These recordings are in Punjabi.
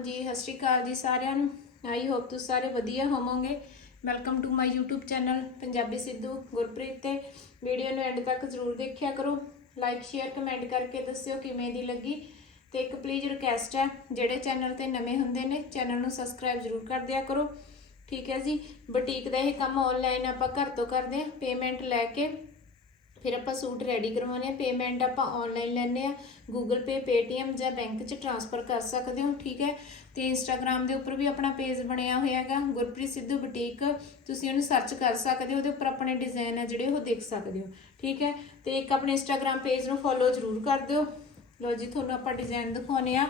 ਹਾਂਜੀ, ਸਤਿ ਸ਼੍ਰੀ ਅਕਾਲ ਜੀ ਸਾਰਿਆਂ ਨੂੰ। ਆਈ ਹੋਪ ਤੁਸੀਂ ਸਾਰੇ ਵਧੀਆ ਹੋਵੋਗੇ। Welcome to my YouTube channel Punjabi Sidhu, Gurpreet ਤੇ ਵੀਡੀਓ ਨੂੰ ਐਂਡ ਤੱਕ ਜ਼ਰੂਰ ਦੇਖਿਆ ਕਰੋ। ਲਾਈਕ ਸ਼ੇਅਰ ਕਮੈਂਟ ਕਰਕੇ ਦੱਸਿਓ ਕਿਵੇਂ ਦੀ ਲੱਗੀ। ਤੇ ਇੱਕ ਪਲੀਜ਼ ਰਿਕਵੈਸਟ ਹੈ, ਜਿਹੜੇ ਚੈਨਲ ਤੇ ਨਵੇਂ ਹੁੰਦੇ ਨੇ ਚੈਨਲ ਨੂੰ ਸਬਸਕ੍ਰਾਈਬ ਜ਼ਰੂਰ ਕਰ ਦਿਆ ਕਰੋ। ਠੀਕ ਹੈ ਜੀ? ਬੁਟੀਕ ਦਾ ਇਹ ਕੰਮ ਆਨਲਾਈਨ ਆਪਾਂ ਘਰ ਤੋਂ ਕਰਦੇ ਆ ਪੇਮੈਂਟ ਲੈ ਕੇ। ਫਿਰ ਆਪਾਂ ਸੂਟ ਰੈਡੀ ਕਰਵਾਉਣੇ ਆ ਪੇਮੈਂਟ ਆਪਾਂ ਆਨਲਾਈਨ ਲੈਣੇ ਆ ਗੂਗਲ ਪੇ Paytm ਜਾਂ ਬੈਂਕ 'ਚ ਟ੍ਰਾਂਸਫਰ ਕਰ ਸਕਦੇ ਹੋ, ਠੀਕ ਹੈ? ਤੇ Instagram ਦੇ ਉੱਪਰ ਵੀ ਆਪਣਾ ਪੇਜ ਬਣਿਆ ਹੋਇਆ ਹੈਗਾ ਗੁਰਪ੍ਰੀਤ ਸਿੱਧੂ ਬੁਟੀਕ ਤੁਸੀਂ ਉਹਨੂੰ ਸਰਚ ਕਰ ਸਕਦੇ ਹੋ, ਉਹਦੇ ਉੱਪਰ ਆਪਣੇ ਡਿਜ਼ਾਈਨ ਆ ਜਿਹੜੇ ਉਹ ਦੇਖ ਸਕਦੇ ਹੋ, ਠੀਕ ਹੈ? ਤੇ ਇੱਕ ਆਪਣੇ Instagram ਪੇਜ ਨੂੰ ਫੋਲੋ ਜ਼ਰੂਰ ਕਰ ਦਿਓ। ਲੋ ਜੀ, ਤੁਹਾਨੂੰ ਆਪਾਂ ਡਿਜ਼ਾਈਨ ਦਿਖਾਉਣੇ ਆ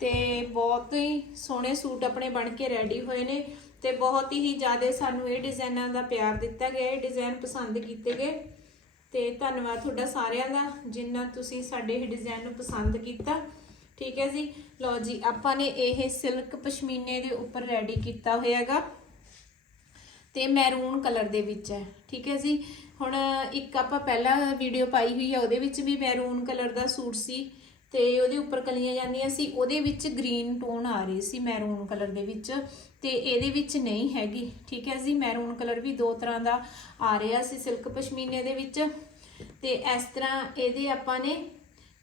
ਤੇ ਬਹੁਤ ਹੀ ਸੋਹਣੇ ਸੂਟ ਆਪਣੇ ਬਣ ਕੇ ਰੈਡੀ ਹੋਏ ਨੇ ਤੇ ਬਹੁਤ ਹੀ ਜ਼ਿਆਦਾ ਸਾਨੂੰ ਇਹ ਡਿਜ਼ਾਈਨਾਂ ਦਾ ਪਿਆਰ ਦਿੱਤਾ ਗਿਆ, ਇਹ ਡਿਜ਼ਾਈਨ ਪਸੰਦ ਕੀਤੇ ਗਏ। ਤੇ ਧੰਨਵਾਦ ਤੁਹਾਡਾ ਸਾਰਿਆਂ ਦਾ ਜਿੰਨਾ ਤੁਸੀਂ ਸਾਡੇ ਇਹ ਡਿਜ਼ਾਈਨ ਨੂੰ ਪਸੰਦ ਕੀਤਾ। ਠੀਕ ਹੈ ਜੀ? ਲਓ ਜੀ, ਆਪਾਂ ਨੇ ਇਹ ਸਿਲਕ ਪਸ਼ਮੀਨੇ ਦੇ ਉੱਪਰ ਰੈਡੀ ਕੀਤਾ ਹੋਇਆ ਹੈਗਾ ਤੇ ਮੈਰੂਨ ਕਲਰ ਦੇ ਵਿੱਚ ਹੈ। ਠੀਕ ਹੈ ਜੀ? ਹੁਣ ਇੱਕ ਆਪਾਂ ਪਹਿਲਾਂ ਵੀਡੀਓ ਪਾਈ ਹੋਈ ਹੈ ਉਹਦੇ ਵਿੱਚ ਵੀ ਮੈਰੂਨ ਕਲਰ ਦਾ ਸੂਟ ਸੀ। ਤੇ ਉਹਦੇ ਉੱਪਰ ਕਲੀਆਂ ਜਾਂਦੀਆਂ ਸੀ, ਉਹਦੇ ਵਿੱਚ ਗ੍ਰੀਨ ਟੋਨ ਆ ਰਹੀ ਸੀ ਮੈਰੂਨ ਕਲਰ ਦੇ ਵਿੱਚ ਤੇ ਇਹਦੇ ਵਿੱਚ ਨਹੀਂ ਹੈਗੀ, ਠੀਕ ਹੈ ਜੀ? ਮੈਰੂਨ ਕਲਰ ਵੀ ਦੋ ਤਰ੍ਹਾਂ ਦਾ ਆ ਰਿਹਾ ਸੀ ਸਿਲਕ ਪਸ਼ਮੀਨੇ ਦੇ ਵਿੱਚ ਤੇ ਇਸ ਤਰ੍ਹਾਂ ਇਹਦੇ ਆਪਾਂ ਨੇ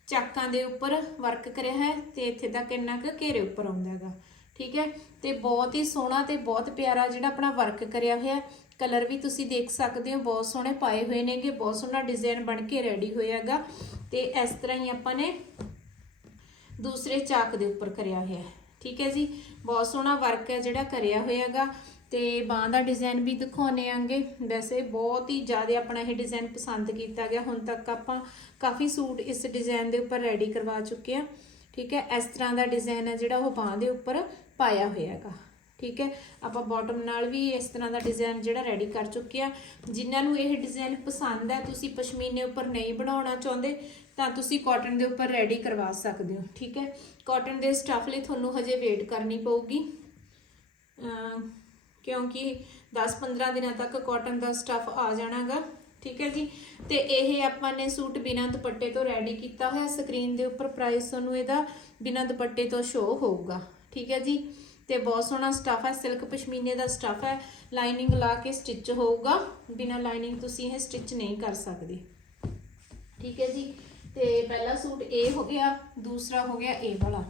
ਚਾਕਾਂ ਦੇ ਉੱਪਰ ਵਰਕ ਕਰਿਆ ਹੈ ਤੇ ਇੱਥੇ ਦਾ ਕਿੰਨਾ ਕੁ ਘੇਰੇ ਉੱਪਰ ਆਉਂਦਾ ਹੈਗਾ, ਠੀਕ ਹੈ? ਤੇ ਬਹੁਤ ਹੀ ਸੋਹਣਾ ਤੇ ਬਹੁਤ ਪਿਆਰਾ ਜਿਹੜਾ ਆਪਣਾ ਵਰਕ ਕਰਿਆ ਹੋਇਆ ਕਲਰ ਵੀ ਤੁਸੀਂ ਦੇਖ ਸਕਦੇ ਹੋ, ਬਹੁਤ ਸੋਹਣੇ ਪਾਏ ਹੋਏ ਨੇਗੇ, ਬਹੁਤ ਸੋਹਣਾ ਡਿਜ਼ਾਈਨ ਬਣ ਕੇ ਰੈਡੀ ਹੋਇਆ ਹੈਗਾ ਤੇ ਇਸ ਤਰ੍ਹਾਂ ਹੀ ਆਪਾਂ ਨੇ ਦੂਸਰੇ ਚਾਕ ਦੇ ਉੱਪਰ ਕਰਿਆ ਹੋਇਆ ਹੈ। ਠੀਕ ਹੈ ਜੀ? ਬਹੁਤ ਸੋਹਣਾ ਵਰਕ ਹੈ ਜਿਹੜਾ ਕਰਿਆ ਹੋਇਆ ਹੈਗਾ ਤੇ ਬਾਹ ਦਾ ਡਿਜ਼ਾਈਨ ਵੀ ਦਿਖਾਉਨੇ ਆਂਗੇ। ਵੈਸੇ ਬਹੁਤ ਹੀ ਜ਼ਿਆਦਾ ਆਪਣਾ ਇਹ ਡਿਜ਼ਾਈਨ ਪਸੰਦ ਕੀਤਾ ਗਿਆ। ਹੁਣ ਤੱਕ ਆਪਾਂ ਕਾਫੀ ਸੂਟ ਇਸ ਡਿਜ਼ਾਈਨ ਦੇ ਉੱਪਰ ਰੈਡੀ ਕਰਵਾ ਚੁੱਕੇ ਆ ਠੀਕ ਹੈ? ਇਸ ਤਰ੍ਹਾਂ ਦਾ ਡਿਜ਼ਾਈਨ ਹੈ ਜਿਹੜਾ ਉਹ ਬਾਹ ਦੇ ਉੱਪਰ ਪਾਇਆ ਹੋਇਆ ਹੈਗਾ ਠੀਕ ਹੈ? ਆਪਾਂ ਬਾਟਮ ਨਾਲ ਵੀ ਇਸ ਤਰ੍ਹਾਂ ਦਾ ਡਿਜ਼ਾਈਨ ਜਿਹੜਾ ਰੈਡੀ ਕਰ ਚੁੱਕੇ ਆ ਜਿਨ੍ਹਾਂ ਨੂੰ ਇਹ ਡਿਜ਼ਾਈਨ ਪਸੰਦ ਹੈ, ਤੁਸੀਂ ਪਸ਼ਮੀਨੇ ਉੱਪਰ ਨਹੀਂ ਬਣਾਉਣਾ ਚਾਹੁੰਦੇ ਤਾਂ ਤੁਸੀਂ ਕਾਟਨ ਦੇ ਉੱਪਰ ਰੈਡੀ ਕਰਵਾ ਸਕਦੇ ਹੋ, ਠੀਕ ਹੈ? ਕਾਟਨ ਦੇ ਸਟੱਫ ਲਈ ਤੁਹਾਨੂੰ ਹਜੇ ਵੇਟ ਕਰਨੀ ਪਊਗੀ। ਕਿਉਂਕਿ 10-15 ਦਿਨਾਂ ਤੱਕ ਕਾਟਨ ਦਾ ਸਟੱਫ ਆ ਜਾਣਾਗਾ, ਠੀਕ ਹੈ ਜੀ? ਤੇ ਇਹ ਆਪਾਂ ਨੇ ਸੂਟ ਬਿਨਾਂ ਦੁਪੱਟੇ ਤੋਂ ਰੈਡੀ ਕੀਤਾ ਹੋਇਆ ਸਕਰੀਨ ਦੇ ਉੱਪਰ ਪ੍ਰਾਈਸ ਤੁਹਾਨੂੰ ਇਹਦਾ ਬਿਨਾਂ ਦੁਪੱਟੇ ਤੋਂ ਸ਼ੋ ਹੋਊਗਾ, ਠੀਕ ਹੈ ਜੀ? ਤੇ ਬਹੁਤ ਸੋਹਣਾ ਸਟੱਫ ਹੈ ਸਿਲਕ ਪਸ਼ਮੀਨੇ ਦਾ ਸਟੱਫ ਹੈ ਲਾਈਨਿੰਗ ਲਾ ਕੇ ਸਟਿਚ ਹੋਊਗਾ, ਬਿਨਾਂ ਲਾਈਨਿੰਗ ਤੁਸੀਂ ਇਹ ਸਟਿਚ ਨਹੀਂ ਕਰ ਸਕਦੇ, ਠੀਕ ਹੈ ਜੀ? ਤੇ ਪਹਿਲਾ ਸੂਟ ਇਹ ਹੋ ਗਿਆ, ਦੂਸਰਾ ਹੋ ਗਿਆ ਇਹ ਵਾਲਾ।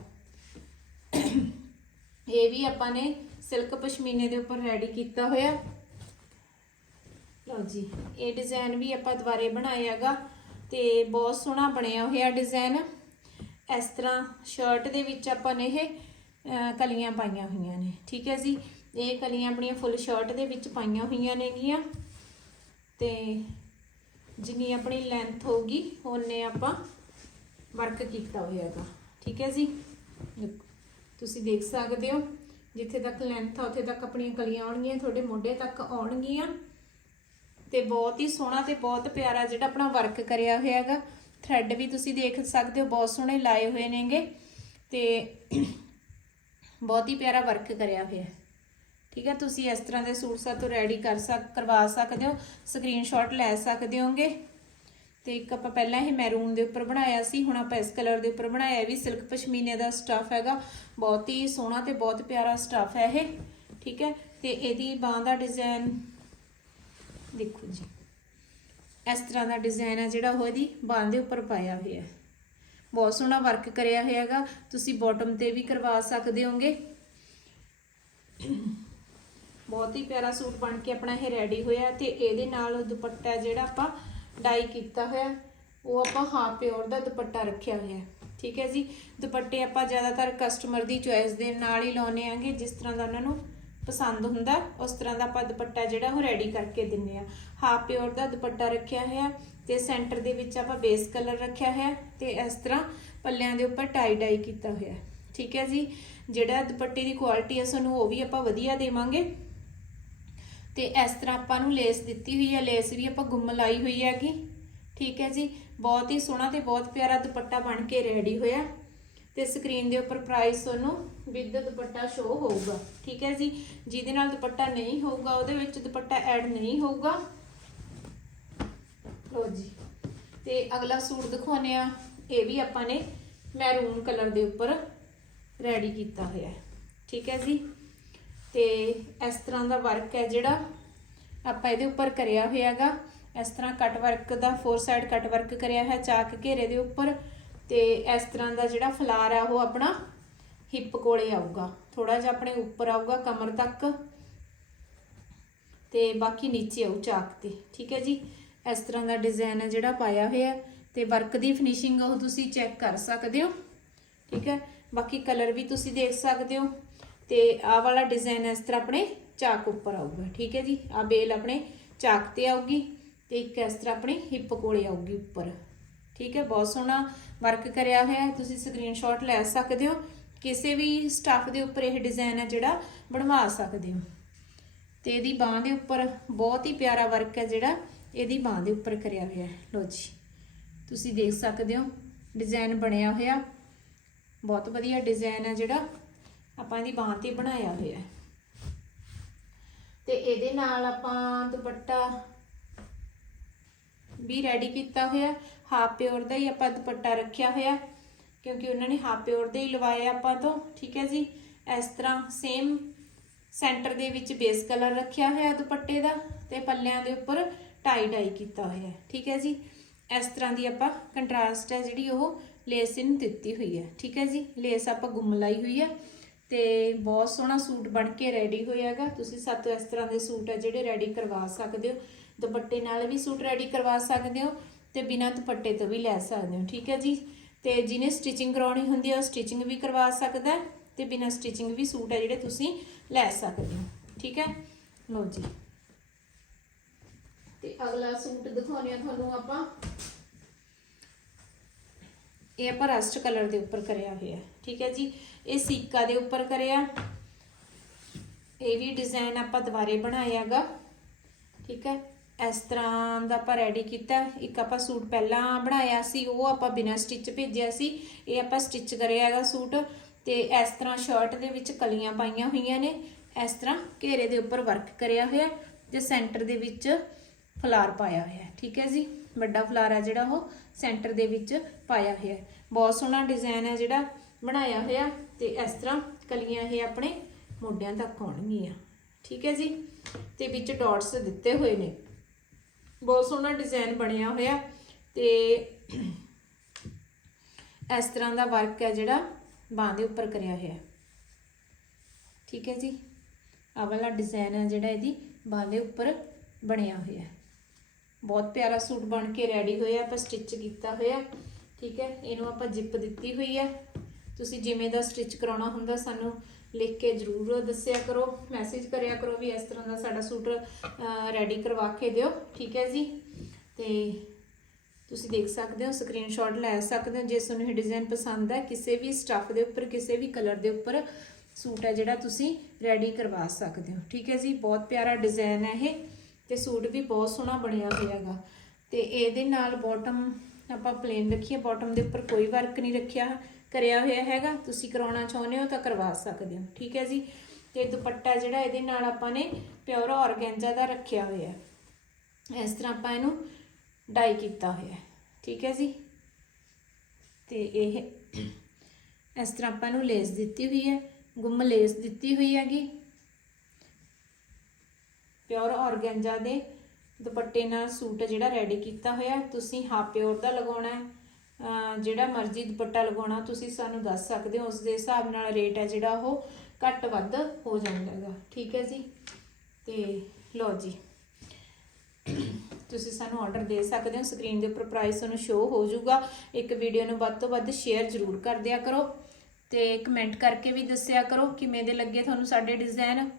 ਇਹ ਵੀ ਆਪਾਂ ਨੇ ਸਿਲਕ ਪਸ਼ਮੀਨੇ ਦੇ ਉੱਪਰ ਰੈਡੀ ਕੀਤਾ ਹੋਇਆ। ਲਓ ਜੀ, ਇਹ ਡਿਜ਼ਾਈਨ ਵੀ ਆਪਾਂ ਦੁਬਾਰੇ ਬਣਾਇਆਗਾ ਤੇ ਬਹੁਤ ਸੋਹਣਾ ਬਣਿਆ ਹੋਇਆ ਡਿਜ਼ਾਈਨ ਇਸ ਤਰ੍ਹਾਂ ਸ਼ਰਟ ਦੇ ਵਿੱਚ ਆਪਾਂ ਨੇ ਇਹ ਕਲੀਆਂ ਪਾਈਆਂ ਹੋਈਆਂ ਨੇ, ਠੀਕ ਹੈ ਜੀ? ਇਹ ਕਲੀਆਂ ਆਪਣੀਆਂ ਫੁੱਲ ਸ਼ਰਟ ਦੇ ਵਿੱਚ ਪਾਈਆਂ ਹੋਈਆਂ ਨੇਗੀਆਂ। ਤੇ ਜਿੰਨੀ ਆਪਣੀ ਲੈਂਥ ਹੋਊਗੀ, ਉਹਨੇ ਆਪਾਂ ਵਰਕ ਕੀਤਾ ਹੋਇਆ ਹੈਗਾ। ਠੀਕ ਹੈ ਜੀ? ਤੁਸੀਂ ਦੇਖ ਸਕਦੇ ਹੋ, ਜਿੱਥੇ ਤੱਕ ਲੈਂਥ ਆ, ਉੱਥੇ ਤੱਕ ਆਪਣੀਆਂ ਕਲੀਆਂ ਆਉਣਗੀਆਂ, ਤੁਹਾਡੇ ਮੋਢੇ ਤੱਕ ਆਉਣਗੀਆਂ। ਤੇ ਬਹੁਤ ਹੀ ਸੋਹਣਾ ਤੇ ਬਹੁਤ ਪਿਆਰਾ ਜਿਹੜਾ ਆਪਣਾ ਵਰਕ ਕਰਿਆ ਹੋਇਆ ਹੈਗਾ। ਥ੍ਰੈਡ ਵੀ ਤੁਸੀਂ ਦੇਖ ਸਕਦੇ ਹੋ, ਬਹੁਤ ਸੋਹਣੇ ਲਾਏ ਹੋਏ ਨੇਗੇ। ਤੇ ਬਹੁਤ ਹੀ ਪਿਆਰਾ ਵਰਕ ਕਰਿਆ ਹੋਇਆ ਹੈ। ਠੀਕ ਹੈ, ਤੁਸੀਂ ਇਸ ਤਰ੍ਹਾਂ ਦੇ ਸੂਟ ਸਾਤੋਂ ਰੈਡੀ ਕਰ ਸਕ, ਕਰਵਾ ਸਕਦੇ ਹੋ। ਸਕਰੀਨਸ਼ਾਟ ਲੈ ਸਕਦੇ ਹੋਗੇ। ਤੇ ਇੱਕ ਆਪਾਂ ਪਹਿਲਾਂ ਇਹ ਮੈਰੂਨ ਦੇ ਉੱਪਰ ਬਣਾਇਆ ਸੀ, ਹੁਣ ਆਪਾਂ ਇਸ ਕਲਰ ਦੇ ਉੱਪਰ ਬਣਾਇਆ। ਇਹ ਵੀ ਸਿਲਕ ਪਸ਼ਮੀਨੇ ਦਾ ਸਟੱਫ ਹੈਗਾ। ਬਹੁਤ ਹੀ ਸੋਹਣਾ ਤੇ ਬਹੁਤ ਪਿਆਰਾ ਸਟੱਫ ਹੈ ਇਹ, ਠੀਕ ਹੈ। ਤੇ ਇਹਦੀ ਬਾਹ ਦਾ ਡਿਜ਼ਾਈਨ ਦੇਖੋ ਜੀ। ਇਸ ਤਰ੍ਹਾਂ ਦਾ ਡਿਜ਼ਾਈਨ ਹੈ ਜਿਹੜਾ ਉਹ ਇਹਦੀ ਬਾਹ ਦੇ ਉੱਪਰ ਪਾਇਆ ਹੋਇਆ ਹੈ। ਬਹੁਤ ਸੋਹਣਾ ਵਰਕ ਕਰਿਆ ਹੋਇਆ ਹੈਗਾ। ਤੁਸੀਂ ਬਾਟਮ ਤੇ ਵੀ ਕਰਵਾ ਸਕਦੇ ਹੋਗੇ। ਬਹੁਤ ਹੀ ਪਿਆਰਾ ਸੂਟ ਬਣ ਕੇ ਆਪਣਾ ਇਹ ਰੈਡੀ ਹੋਇਆ ਤੇ ਇਹਦੇ ਨਾਲ ਦੁਪੱਟਾ ਜਿਹੜਾ ਆਪਾਂ ਡਾਈ ਕੀਤਾ ਹੋਇਆ, ਉਹ ਆਪਾਂ ਹਾਫ ਪਿਓਰ ਦਾ ਦੁਪੱਟਾ ਰੱਖਿਆ ਹੋਇਆ ਠੀਕ ਹੈ ਜੀ? ਦੁਪੱਟੇ ਆਪਾਂ ਜ਼ਿਆਦਾਤਰ ਕਸਟਮਰ ਦੀ ਚੁਆਇਸ ਦੇ ਨਾਲ ਹੀ ਲਾਉਨੇ ਆਂਗੇ, ਜਿਸ ਤਰ੍ਹਾਂ ਦਾ ਉਹਨਾਂ ਨੂੰ ਪਸੰਦ ਹੁੰਦਾ, ਉਸ ਤਰ੍ਹਾਂ ਦਾ ਆਪਾਂ ਦੁਪੱਟਾ ਜਿਹੜਾ ਉਹ ਰੈਡੀ ਕਰਕੇ ਦਿੰਨੇ ਆ ਹਾਫ ਪਿਓਰ ਦਾ ਦੁਪੱਟਾ ਰੱਖਿਆ ਹੋਇਆ ਤੇ ਸੈਂਟਰ ਦੇ ਵਿੱਚ ਆਪਾਂ ਬੇਸ ਕਲਰ ਰੱਖਿਆ ਹੋਇਆ ਤੇ ਇਸ ਤਰ੍ਹਾਂ ਪੱਲਿਆਂ ਦੇ ਉੱਪਰ ਟਾਈ ਡਾਈ ਕੀਤਾ ਹੋਇਆ ਠੀਕ ਹੈ ਜੀ? ਜਿਹੜਾ ਦੁਪੱਟੇ ਦੀ ਕੁਆਲਿਟੀ ਹੈ, ਸਾਨੂੰ ਉਹ ਵੀ ਆਪਾਂ ਵਧੀਆ ਦੇਵਾਂਗੇ। ਤੇ ਇਸ ਤਰ੍ਹਾਂ ਆਪਾਂ ਨੂੰ ਲੇਸ ਦਿੱਤੀ ਹੋਈ ਹੈ ਲੇਸ ਵੀ ਆਪਾਂ ਗੁੰਮ ਲਾਈ ਹੋਈ ਹੈਗੀ। ਠੀਕ ਹੈ ਜੀ, ਬਹੁਤ ਹੀ ਸੋਹਣਾ ਤੇ ਬਹੁਤ ਪਿਆਰਾ ਦੁਪੱਟਾ ਬਣ ਕੇ ਰੈਡੀ ਹੋਇਆ। ਤੇ ਸਕਰੀਨ ਦੇ ਉੱਪਰ ਪ੍ਰਾਈਸ ਤੁਹਾਨੂੰ ਵਿਦ ਦੁਪੱਟਾ ਸ਼ੋ ਹੋਊਗਾ। ਠੀਕ ਹੈ ਜੀ, ਜਿਹਦੇ ਨਾਲ ਦੁਪੱਟਾ ਨਹੀਂ ਹੋਊਗਾ, ਉਹਦੇ ਵਿੱਚ ਦੁਪੱਟਾ ਐਡ ਨਹੀਂ ਹੋਊਗਾ। ਲੋ ਜੀ, ਤੇ ਅਗਲਾ ਸੂਟ ਦਿਖਾਉਨੇ ਆ ਇਹ ਵੀ ਆਪਾਂ ਨੇ ਮੈਰੂਨ ਕਲਰ ਦੇ ਉੱਪਰ ਰੈਡੀ ਕੀਤਾ ਹੋਇਆ। ਠੀਕ ਹੈ ਜੀ ਤੇ ਇਸ ਤਰ੍ਹਾਂ ਦਾ ਵਰਕ ਹੈ ਜਿਹੜਾ ਆਪਾਂ ਇਹਦੇ ਉੱਪਰ ਕਰਿਆ ਹੋਇਆਗਾ। ਇਸ ਤਰ੍ਹਾਂ ਕਟ ਵਰਕ ਦਾ ਫੋਰ ਸਾਈਡ ਕਟ ਵਰਕ ਕਰਿਆ ਹੈ ਚਾਕ ਘੇਰੇ ਦੇ ਉੱਪਰ ਤੇ ਇਸ ਤਰ੍ਹਾਂ ਦਾ ਜਿਹੜਾ ਫਲਾਰ ਆ ਉਹ ਆਪਣਾ ਹਿੱਪ ਕੋਲੇ ਆਊਗਾ। ਥੋੜਾ ਜਿਹਾ ਆਪਣੇ ਉੱਪਰ ਆਊਗਾ ਕਮਰ ਤੱਕ ਤੇ ਬਾਕੀ ਨੀਚੇ ਆਊ ਚਾਕ ਤੇ। ਠੀਕ ਹੈ ਜੀ? ਇਸ ਤਰ੍ਹਾਂ ਦਾ ਡਿਜ਼ਾਈਨ ਹੈ ਜਿਹੜਾ ਪਾਇਆ ਹੋਇਆ ਹੈ ਤੇ ਵਰਕ ਦੀ ਫਿਨਿਸ਼ਿੰਗ ਉਹ ਤੁਸੀਂ ਚੈੱਕ ਕਰ ਸਕਦੇ ਹੋ। ਠੀਕ ਹੈ? ਬਾਕੀ ਕਲਰ ਵੀ ਤੁਸੀਂ ਦੇਖ ਸਕਦੇ ਹੋ। ਤੇ ਆਹ ਵਾਲਾ ਡਿਜ਼ਾਈਨ ਇਸ ਤਰ੍ਹਾਂ ਆਪਣੇ ਚਾਕ ਉੱਪਰ ਆਊਗਾ, ਠੀਕ ਹੈ ਜੀ? ਆ ਬੇਲ ਆਪਣੇ ਚਾਕ ਤੇ ਆਊਗੀ ਤੇ ਇੱਕ ਇਸ ਤਰ੍ਹਾਂ ਆਪਣੀ ਹਿੱਪ ਕੋਲੇ ਆਊਗੀ ਉੱਪਰ, ਠੀਕ ਹੈ? ਬਹੁਤ ਸੋਹਣਾ ਵਰਕ ਕਰਿਆ ਹੋਇਆ ਹੈ, ਤੁਸੀਂ ਸਕਰੀਨਸ਼ਾਟ ਲੈ ਸਕਦੇ ਹੋ। ਕਿਸੇ ਵੀ ਸਟੱਫ ਦੇ ਉੱਪਰ ਇਹ ਡਿਜ਼ਾਈਨ ਹੈ ਜਿਹੜਾ ਬਣਵਾ ਸਕਦੇ ਹੋ। ਤੇ ਇਹਦੀ ਬਾਹ ਦੇ ਉੱਪਰ ਬਹੁਤ ਹੀ ਪਿਆਰਾ ਵਰਕ ਹੈ ਜਿਹੜਾ ਇਹਦੀ ਬਾਹ ਦੇ ਉੱਪਰ ਕਰਿਆ ਹੋਇਆ ਹੈ। ਲੋ ਜੀ, ਤੁਸੀਂ ਦੇਖ ਸਕਦੇ ਹੋ ਡਿਜ਼ਾਈਨ ਬਣਿਆ ਹੋਇਆ। ਬਹੁਤ ਵਧੀਆ ਡਿਜ਼ਾਈਨ ਹੈ ਜਿਹੜਾ ਆਪਾਂ ਇਹਦੀ ਬਾਹ ਤੇ ਬਣਾਇਆ ਹੋਇਆ ਹੈ। ਤੇ ਇਹਦੇ ਨਾਲ ਆਪਾਂ ਦੁਪੱਟਾ ਵੀ ਰੈਡੀ ਕੀਤਾ ਹੋਇਆ ਹਾਫ ਪਿਓਰ ਦਾ ਹੀ ਆਪਾਂ ਦੁਪੱਟਾ ਰੱਖਿਆ ਹੋਇਆ ਕਿਉਂਕਿ ਉਹਨਾਂ ਨੇ ਹਾਫ ਪਿਓਰ ਦੇ ਹੀ ਲਵਾਇਆ ਆਪਾਂ ਤੋਂ, ਠੀਕ ਹੈ ਜੀ? ਇਸ ਤਰ੍ਹਾਂ ਸੇਮ ਸੈਂਟਰ ਦੇ ਵਿੱਚ ਬੇਸ ਕਲਰ ਰੱਖਿਆ ਹੋਇਆ ਦੁਪੱਟੇ ਦਾ ਤੇ ਪੱਲਿਆਂ ਦੇ ਉੱਪਰ ਟਾਈ ਡਾਈ ਕੀਤਾ ਹੋਇਆ ਠੀਕ ਹੈ ਜੀ? ਇਸ ਤਰ੍ਹਾਂ ਦੀ ਆਪਾਂ ਕੰਟਰਾਸਟ ਹੈ ਜਿਹੜੀ ਉਹ ਲੇਸ ਇਹਨੂੰ ਦਿੱਤੀ ਹੋਈ ਹੈ, ਠੀਕ ਹੈ ਜੀ? ਲੇਸ ਆਪਾਂ ਗੁੰਮ ਲਾਈ ਹੋਈ ਹੈ। ਤੇ ਬਹੁਤ ਸੋਹਣਾ ਸੂਟ ਬਣ ਕੇ ਰੈਡੀ ਹੋਇਆਗਾ। ਤੁਸੀਂ ਸਾਤੋਂ ਇਸ ਤਰ੍ਹਾਂ ਦੇ ਸੂਟ ਹੈ ਜਿਹੜੇ ਰੈਡੀ ਕਰਵਾ ਸਕਦੇ ਹੋ। ਦੁਪੱਟੇ ਨਾਲ ਵੀ ਸੂਟ ਰੈਡੀ ਕਰਵਾ ਸਕਦੇ ਹੋ ਤੇ ਬਿਨਾਂ ਦੁਪੱਟੇ ਤੋਂ ਵੀ ਲੈ ਸਕਦੇ ਹੋ, ਠੀਕ ਹੈ ਜੀ? ਤੇ ਜਿਹਨੇ ਸਟਿਚਿੰਗ ਕਰਾਉਣੀ ਹੁੰਦੀ ਹੈ ਉਹ ਸਟਿਚਿੰਗ ਵੀ ਕਰਵਾ ਸਕਦਾ ਹੈ ਤੇ ਬਿਨਾਂ ਸਟਿਚਿੰਗ ਵੀ ਸੂਟ ਹੈ ਜਿਹੜੇ ਤੁਸੀਂ ਲੈ ਸਕਦੇ ਹੋ, ਠੀਕ ਹੈ? ਲਓ ਜੀ। ਤੇ ਅਗਲਾ ਸੂਟ ਦਿਖਾਉਂਦੇ ਆ ਤੁਹਾਨੂੰ ਆਪਾਂ। ਇਹ ਆਪਾਂ ਰਸਟ ਕਲਰ ਦੇ ਉੱਪਰ ਕਰਿਆ ਹੋਇਆ ਠੀਕ ਹੈ ਜੀ? ਇਹ ਸੀਕਾ ਦੇ ਉੱਪਰ ਕਰਿਆ। ਇਹ ਵੀ ਡਿਜ਼ਾਈਨ ਆਪਾਂ ਦੁਬਾਰੇ ਬਣਾਇਆਗਾ। ਠੀਕ ਹੈ? ਇਸ ਤਰ੍ਹਾਂ ਦਾ ਆਪਾਂ ਰੈਡੀ ਕੀਤਾ। ਇੱਕ ਆਪਾਂ ਸੂਟ ਪਹਿਲਾਂ ਬਣਾਇਆ ਸੀ, ਉਹ ਆਪਾਂ ਬਿਨਾਂ ਸਟਿਚ ਭੇਜਿਆ ਸੀ। ਇਹ ਆਪਾਂ ਸਟਿਚ ਕਰਿਆ ਹੈਗਾ ਸੂਟ। ਤੇ ਇਸ ਤਰ੍ਹਾਂ ਸ਼ਰਟ ਦੇ ਵਿੱਚ ਕਲੀਆਂ ਪਾਈਆਂ ਹੋਈਆਂ ਨੇ। ਇਸ ਤਰ੍ਹਾਂ ਘੇਰੇ ਦੇ ਉੱਪਰ ਵਰਕ ਕਰਿਆ ਹੋਇਆ ਤੇ ਸੈਂਟਰ ਦੇ ਵਿੱਚ ਫਲਾਰ ਪਾਇਆ ਹੋਇਆ ਠੀਕ ਹੈ ਜੀ? ਵੱਡਾ ਫਲਾਰ ਹੈ ਜਿਹੜਾ ਉਹ ਸੈਂਟਰ ਦੇ ਵਿੱਚ ਪਾਇਆ ਹੋਇਆ ਹੈ। ਬਹੁਤ ਸੋਹਣਾ ਡਿਜ਼ਾਈਨ ਹੈ ਜਿਹੜਾ ਬਣਾਇਆ ਹੋਇਆ ਤੇ ਇਸ ਤਰ੍ਹਾਂ ਕਲੀਆਂ ਇਹ ਆਪਣੇ ਮੋਢਿਆਂ ਤੱਕ ਆਉਣਗੀਆਂ। ਠੀਕ ਹੈ ਜੀ? ਤੇ ਵਿੱਚ ਡਾਟਸ ਦਿੱਤੇ ਹੋਏ ਨੇ। ਬਹੁਤ ਸੋਹਣਾ ਡਿਜ਼ਾਈਨ ਬਣਿਆ ਹੋਇਆ ਤੇ ਇਸ ਤਰ੍ਹਾਂ ਦਾ ਵਰਕ ਹੈ ਜਿਹੜਾ ਬਾਂਹ ਦੇ ਉੱਪਰ ਕਰਿਆ ਹੋਇਆ। ਠੀਕ ਹੈ ਜੀ? ਆਹ ਵਾਲਾ ਡਿਜ਼ਾਈਨ ਹੈ ਜਿਹੜਾ ਇਹਦੀ ਬਾਂਹ ਦੇ ਉੱਪਰ ਬਣਿਆ ਹੋਇਆ। ਬਹੁਤ ਪਿਆਰਾ ਸੂਟ ਬਣ ਕੇ ਰੈਡੀ ਹੋਇਆ, ਆਪਾਂ ਸਟਿਚ ਕੀਤਾ ਹੋਇਆ, ਠੀਕ ਹੈ? ਇਹਨੂੰ ਆਪਾਂ ਜਿੱਪ ਦਿੱਤੀ ਹੋਈ ਹੈ। ਤੁਸੀਂ ਜਿਵੇਂ ਦਾ ਸਟਿਚ ਕਰਾਉਣਾ ਹੁੰਦਾ, ਸਾਨੂੰ ਲਿਖ ਕੇ ਜਰੂਰ ਦੱਸਿਆ ਕਰੋ ਮੈਸੇਜ ਕਰਿਆ ਕਰੋ ਵੀ ਇਸ ਤਰ੍ਹਾਂ ਦਾ ਸਾਡਾ ਸੂਟ ਰੈਡੀ ਕਰਵਾ ਕੇ ਦਿਓ, ਠੀਕ ਹੈ ਜੀ? ਤੇ ਤੁਸੀਂ ਦੇਖ ਸਕਦੇ ਹੋ ਸਕਰੀਨਸ਼ਾਟ ਲੈ ਸਕਦੇ ਹੋ, ਜੇ ਤੁਹਾਨੂੰ ਇਹ ਡਿਜ਼ਾਈਨ ਪਸੰਦ ਹੈ, ਕਿਸੇ ਵੀ ਸਟੱਫ ਦੇ ਉੱਪਰ, ਕਿਸੇ ਵੀ ਕਲਰ ਦੇ ਉੱਪਰ ਸੂਟ ਹੈ ਜਿਹੜਾ ਤੁਸੀਂ ਰੈਡੀ ਕਰਵਾ ਸਕਦੇ ਹੋ, ਠੀਕ ਹੈ ਜੀ? ਬਹੁਤ ਪਿਆਰਾ ਡਿਜ਼ਾਈਨ ਹੈ ਇਹ। ਤੇ ਸੂਟ ਵੀ ਬਹੁਤ ਸੋਹਣਾ ਬਣਿਆ ਹੋਇਆ ਹੈਗਾ। ਤੇ ਇਹਦੇ ਨਾਲ ਬਾਟਮ ਆਪਾਂ ਪਲੇਨ ਰੱਖੀਏ ਬਾਟਮ ਦੇ ਉੱਪਰ ਕੋਈ ਵਰਕ ਨਹੀਂ ਰੱਖਿਆ, ਕਰਿਆ ਹੋਇਆ ਹੈਗਾ। ਤੁਸੀਂ ਕਰਾਉਣਾ ਚਾਹੁੰਦੇ ਹੋ ਤਾਂ ਕਰਵਾ ਸਕਦੇ ਹੋ, ਠੀਕ ਹੈ ਜੀ? ਤੇ ਦੁਪੱਟਾ ਜਿਹੜਾ ਇਹਦੇ ਨਾਲ ਆਪਾਂ ਨੇ ਪਿਓਰ ਆਰਗੈਂਜਾ ਦਾ ਰੱਖਿਆ ਹੋਇਆ ਇਸ ਤਰ੍ਹਾਂ ਆਪਾਂ ਇਹਨੂੰ ਡਾਈ ਕੀਤਾ ਹੋਇਆ ਠੀਕ ਹੈ ਜੀ? ਤੇ ਇਹ ਇਸ ਤਰ੍ਹਾਂ ਆਪਾਂ ਇਹਨੂੰ ਲੇਸ ਦਿੱਤੀ ਹੋਈ ਹੈ, ਗੁੰਮ ਲੇਸ ਦਿੱਤੀ ਹੋਈ ਹੈਗੀ। ਪਿਓਰ ਆਰਗੈਂਜਾ ਦੇ ਦੁਪੱਟੇ ਨਾਲ ਸੂਟ ਜਿਹੜਾ ਰੈਡੀ ਕੀਤਾ ਹੋਇਆ। ਤੁਸੀਂ ਹਾਫ ਪਿਓਰ ਦਾ ਲਗਾਉਣਾ ਹੈ। ਜਿਹੜਾ ਮਰਜ਼ੀ ਦੁਪੱਟਾ ਲਗਾਉਣਾ, ਤੁਸੀਂ ਸਾਨੂੰ ਦੱਸ ਸਕਦੇ ਹੋ। ਉਸ ਦੇ ਹਿਸਾਬ ਨਾਲ ਰੇਟ ਹੈ ਜਿਹੜਾ ਉਹ ਘੱਟ ਵੱਧ ਹੋ ਜਾਂਦਾ ਹੈਗਾ। ਠੀਕ ਹੈ ਜੀ? ਤੇ ਲਓ ਜੀ। ਤੁਸੀਂ ਸਾਨੂੰ ਆਰਡਰ ਦੇ ਸਕਦੇ ਹੋ। ਸਕਰੀਨ ਦੇ ਉੱਪਰ ਪ੍ਰਾਈਸ ਤੁਹਾਨੂੰ ਸ਼ੋ ਹੋ ਜਾਊਗਾ। ਇੱਕ ਵੀਡੀਓ ਨੂੰ ਵੱਧ ਤੋਂ ਵੱਧ ਸ਼ੇਅਰ ਜ਼ਰੂਰ ਕਰ ਦਿਆ ਕਰੋ। ਤੇ ਕਮੈਂਟ ਕਰਕੇ ਵੀ ਦੱਸਿਆ ਕਰੋ ਕਿਵੇਂ ਦੇ ਲੱਗੇ ਤੁਹਾਨੂੰ ਸਾਡੇ ਡਿਜ਼ਾਈਨ